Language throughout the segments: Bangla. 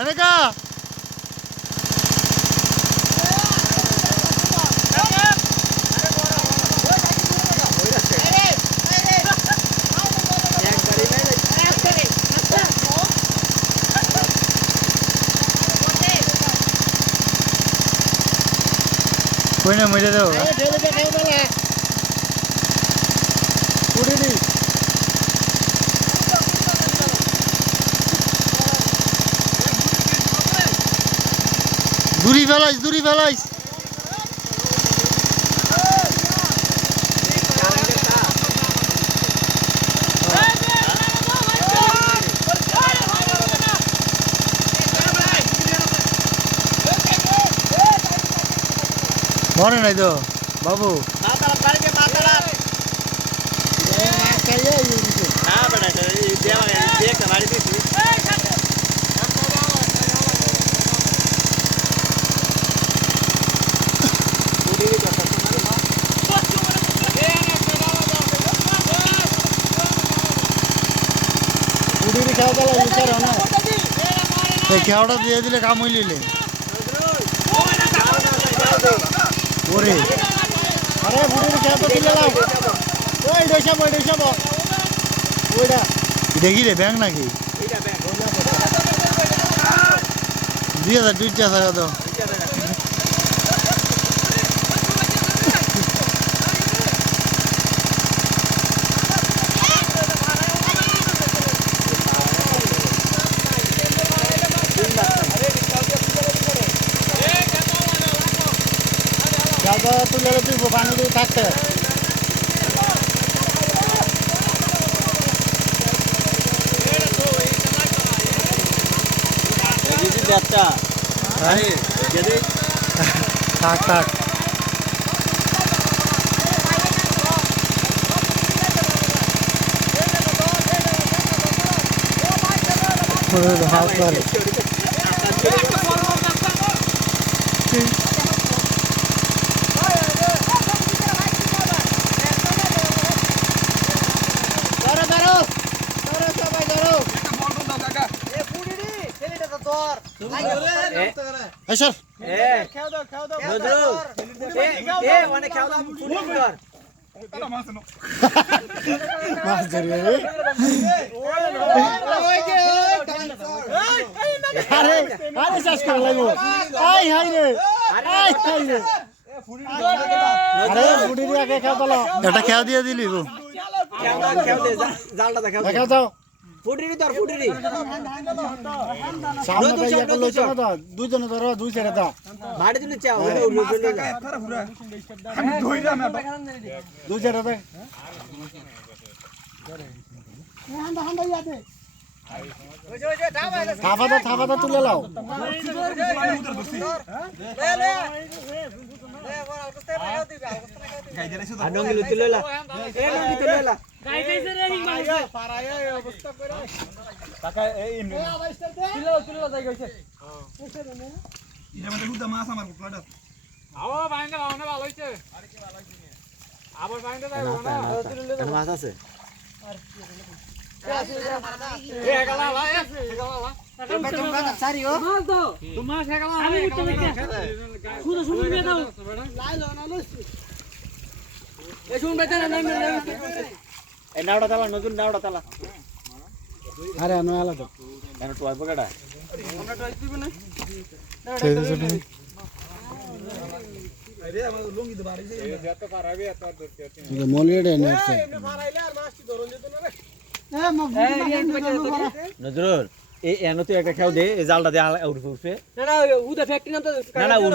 এনেকা कोई ना मुझे दो दूरी फैलाइस মনে নাই তো বাবু খেয়াটা দিয়ে দিলে কাম হইলে ওরে আরে বুড়ির খেয়া তো দিলে লাও ওই ডেসাবো ওইটা দেখি রে ব্যাংক নাকি এইটা ব্যাংক 2000 দুইটা টাকা দাও तुम पानी দিয়ে থাকতে থাক হাউস করে সর খাও দাও নজরুল মানে খাও দাও ফুটবল কর মাছ ধরে আরে চাষ করে লাগবো আই হাই রে আরে বুড়ি দিয়ে আগে খাও দাও এটা খেয়া দিয়ে দিলি গো খাও দে জালটা খাও দাও ফুটরি সামনে ভাইয়া কল লইছ না তো দুইজনে ধরো দুই ছেড়ে দাও ভাড়ে দিলে চাও ওটা উল্টো চলে না আমি ধইরা না দুই ছেড়ে দাও হান্ডা ইয়াতে থাপা দাও তুলে লাও আনঙ্গি তুলে লা নঙ্গি তুলে লা কাকা এই তুলে যাই গইছে এটা মধ্যে হুদা মাছ আমার প্লাটার আও বাইন্দা লাওনা ভালো হইছে আবার বাইন্দা যাই না মাছ আছে নতুন নাওটা তালা আরে আনো আলাদা টয় পকেটা আরে আমার লুঙ্গি তো বাড়ি যাই যত পারাবে এত ধরতে আছে মলিয়ে নে আছে ফারাইলে আর মাছটি ধরন যেত না রে নজরুল এই এনো তো একটা খাও দে এই জালটা দে উঠবে না উদা ফ্যাক্টরি না তো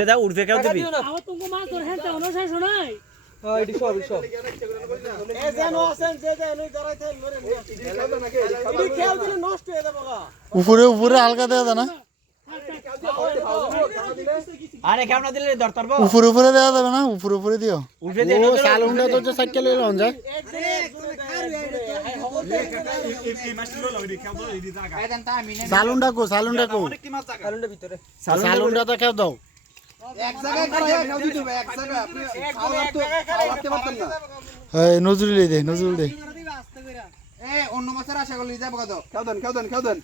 না উঠবে খাও দিবি আমার তুমি মাছ ধর হেনতে অন শেষ নাই হ্যাঁ এডি সব এ যেন আছেন যে যে এনই ধরাইতে মরে এডি খেয়াল দিলে নষ্ট হয়ে যাবে গা উপরে হালকা দেয়া দা না আরে কেমন দিলে ধর পারবো উপরে দেয়া যাবে না উপরে দিও উঠবে দে ও সালুন্ডা তো যে সাইকেল লইল অন যায় এই মাছটি লইল ওই খেয়াল দাও এই জায়গা সালুন্ডা কো অনেকটি মাছ জায়গা কালুন্ডা ভিতরে সালুন্ডা তো খেও দাও এক জায়গায় করে খেয়াল দিতে হবে এক জায়গায় আপনি খাওয়াতে পারতেন না এই নজরুল দে এ অন্য মাছের আশা করলে যাবো কত খেয়াল দেন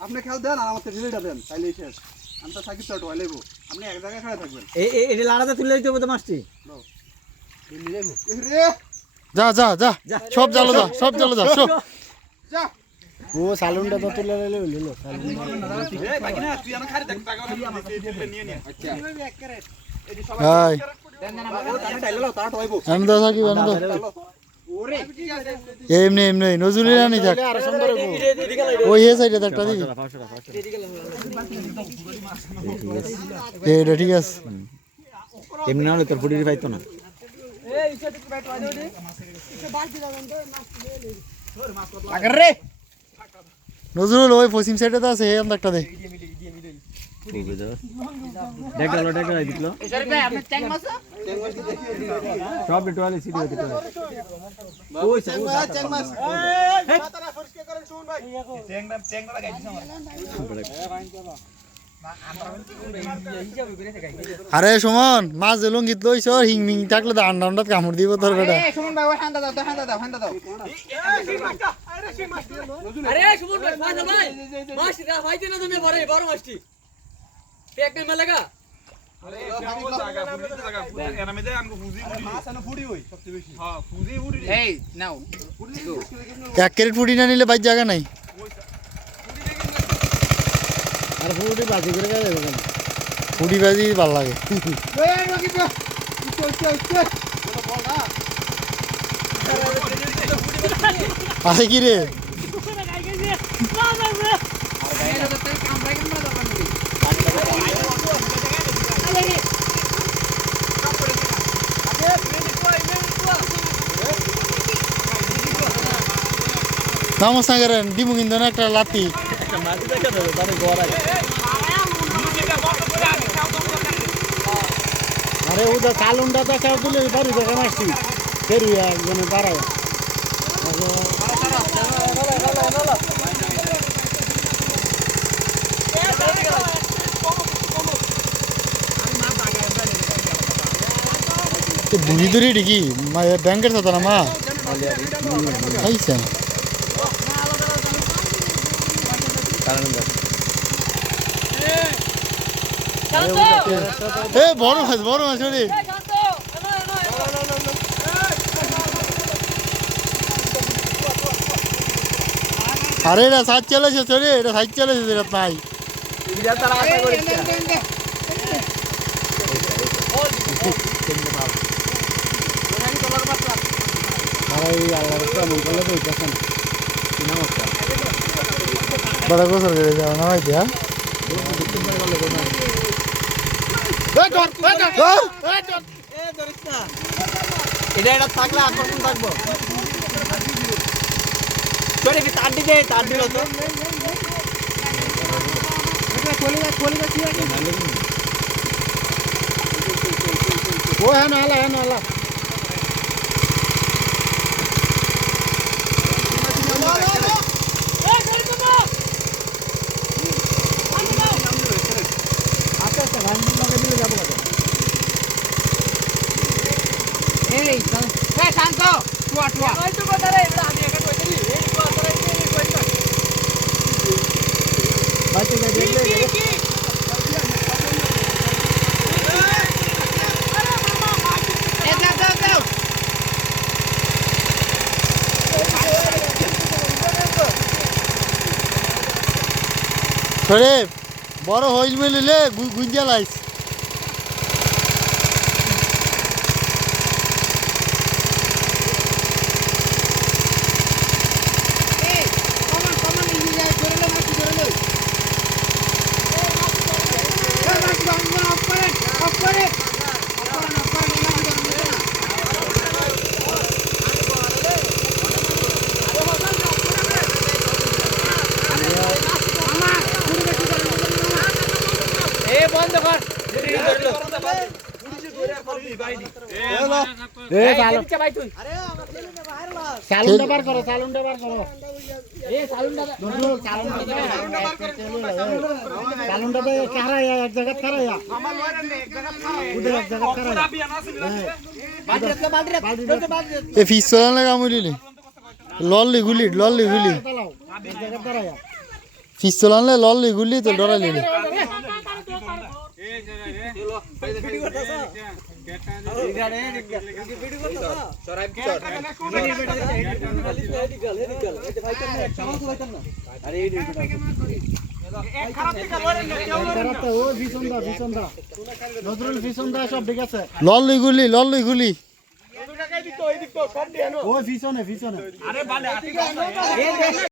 আপনি খেয়াল দেন আর আমাকে ঢিলেটা দেন তাইলেই শেষ আমি তো সাইকেল চট হইলেব আপনি এক জায়গায় খাড়া থাকবেন এই লাড়াতে তুলে দিতে হবে তো মাছটি রে যা যা যা সব জালো যা সব জালো যা সব যা ও সালুনটা তো তুলে লইলে হইলো এই বাকি না তুই আমার খাড়া দেখ নিয়ে নিয়ে আচ্ছা হাই ও তানে ডাইলো তাড়া হইব আমি তো থাকি বানো তো ওরে ঠিক আছে এমনি এমনি নজরুলি রানি যাক আর সুন্দর হইব ওই হে সাইডে একটা দিবি এটা ঠিক আছে এমনি না হলে তোর ফুটির পাইতো না আগে রে নজরুল ওই পশ্চিম সাইডে তো আছে হে আমরা একটা দে দেখ গেল দিকলো সব বিটওয়ালি সিটি হতে পারে ওই সব চেং মাছ মাথাটা পরিষ্কার করেন শুন ভাই চেংটা লাগাইছিস আমার আরে সুমন মাছ লঙ্গিত লইছ হিং মিং থাকলে তো আন্ডা আন্ডা কামড় দিব তোর বেটা এই শুনুন ভাই ওই হান্ডা দাও হান্ডা দাও আরে সুমন ভাই ফাজল ভাই মাছটি রা ভাইতে না তুমি বড় মাছটি পেক নে মেলাগা এই নাও 1 ক্যারেট ফুটি না নিলে বাইর জায়গা নাই আর ফুটি বাজি করে গেলে ফুটি বাজি ভালো লাগে এই রকি তো চল বল না আছে কি রে নমস্কার করেন দিমু কিন্তু না একটা লাতি আরে ওটা কালুনটা তো কেউ দিলে বাড়ি দেখে মাসছি ফেরুয়া মানে বাড়ায় বুড়ি ধরে ডিকি ব্যাংকের সাথে না মা খাইছে এ বড় মাছ রে আরে এটা সাইড চলেছে চলে এটা সাইড চলেছে এটা নাই বড় গোসল করে যাও না ভাই দিয়া এটা থাকলে আকর্ষণ থাকবো চলে কি তার দিল তো ও হ্যাঁ না আলা সরে বড় হইল মিলিলে গুঞ্জা লাইস বন্ধ কর এ চালু ভাই তুই চালুনটা বার করো এ সালুনটা চালুনটা তো কারায়া এক জায়গা কারায়া উধর এক জায়গা কারায়া এ ফিস চলা লাগা মুলিলি লল্লি গুলি এক জায়গা কারায়া পিস্তল আনলে লল গুলি তো ডরালি নি ও ভীষণ দা নজরুল ভীষণ দা সব ঠিক আছে লল গুলি ও ভীষণে